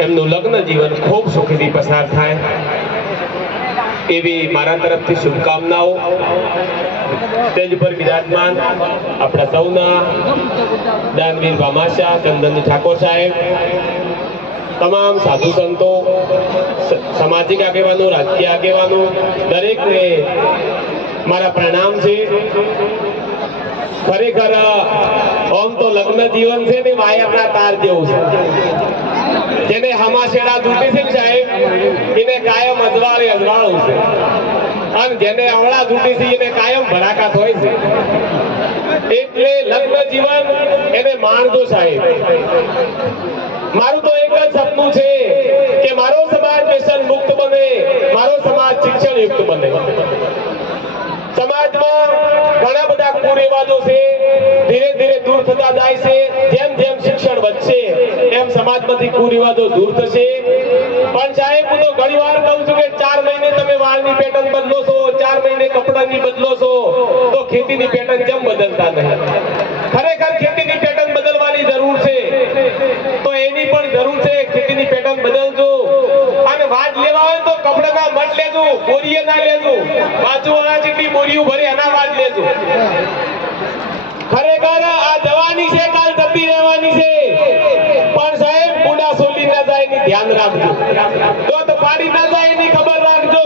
એમનું લગ્ન જીવન ખૂબ સુખીથી પસાર થાય. એવી મારા તરફથી શુભકામનાઓ. સ્ટેજ પર બિરાજમાન આપણા સૌના દાનવીર ભામાશા ચંદન ઠાકોર સાહેબ, તમામ સાધુ સંતો સામાજિક આગેવાનો, રાજકીય આગેવાનો, દરેકને મારા પ્રણામ છે. ખરેખર, આમ તો લગ્ન જીવન છે ને વાયરના તાર જેવું છે. જેને હમાશેડા તૂટી સાહેબ એને કાયમ અજવાળે અજવાળું છે. અને જેને અવળા દુટીસિંહ એને કાયમ ભરાકાત હોય છે. એટલે લગ્ન જીવન એને માણતો સાહેબ. મારું તો એક જ સપનું છે કે મારો સમાજ વ્યસન મુક્ત બને, મારો સમાજ શિક્ષણ યુક્ત બને. સમાજમાં ઘણા બધા કુરિવાજો છે, ધીરે ધીરે દૂર થતા જાય છે એમ સમાજમાંથી કુરિવાજો દૂર થશે. પણ સાહેબ, હું તો ઘણીવાર કહું છું કે ચાર મહિને તમે વાળની પેટર્ન બદલો છો ચાર મહિને કપડાની બદલો છો તો ખેતીની પેટર્ન કેમ બદલતા નહીં? ખરેખર ખેતીની પેટર્ન બદલવાની જરૂર છે. તો એની પણ જરૂર છે, ખેતીની પેટર્ન બદલજો. અને વાત લેવા હોય તો કપડાના મત લેજો, બોરીએ ના લેજો. બાજુવાળા જેટલી બોરીઓ ભરે એના વાત લેજો. રાખજો જો તો પાડી ના જાય એની ખબર રાખજો.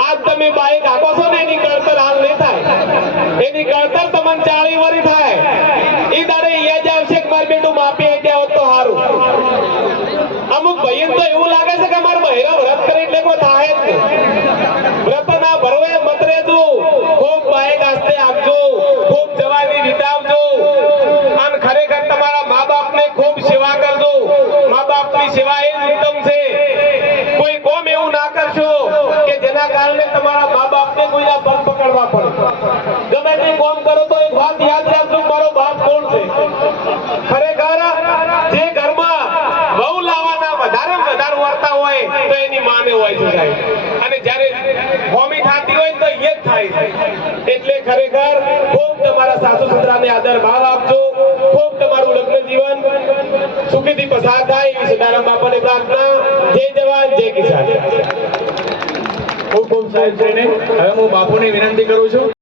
આજ તમે બાઈક આપો છો ને, એની કળતર હાલ નહીં એની કળતર તમને ચાળી વરી થાય ઈ દાડે ઈ જ આવશે કે મારું બેટું માપી આઈ હોત તો સારું અમુક ભાઈઓ તો એવું લાગે છે કે અમારે બહેરા વ્રત કરે એટલે કોઈ થાય જ નહીં વ્રત ના ભરવે મત રહેજો ખૂબ બાઈક આસ્તે આપજો ખૂબ જવાની વિતાવજો અને ખરેખર તમારા મા બાપને ખૂબ સેવા કરજો મા બાપની સેવા એ જ ઉત્તમ છે કોઈ કોમ એવું ના કરશો કે જેના કારણે તમારા મા બાપને કોઈના પગ પકડવા પડે ગમે તે કોમ કરો તો એક વાત યાદ રાખજો, મારો બાપ કોણ છે? ખરેખર જે ઘરમાં વહુ લાવવાના વધારે વધારે વર્તા હોય તો એની માને હોય છે સાહેબ. અને જ્યારે હોમી થતી હોય તો એ જ થાય એટલે ખરેખર ખૂબ તમારા સાસુ સસરાને આદર ભાવ આપજો. ખૂબ તમારું લગ્ન જીવન સુખીથી પસાર થાય એવી સદારામ બાપાને પ્રાર્થના. જય જવાન, જય કિસાન. ખૂબ ખૂબ સાહેબ હવે હું બાપુની વિનંતી કરું છું.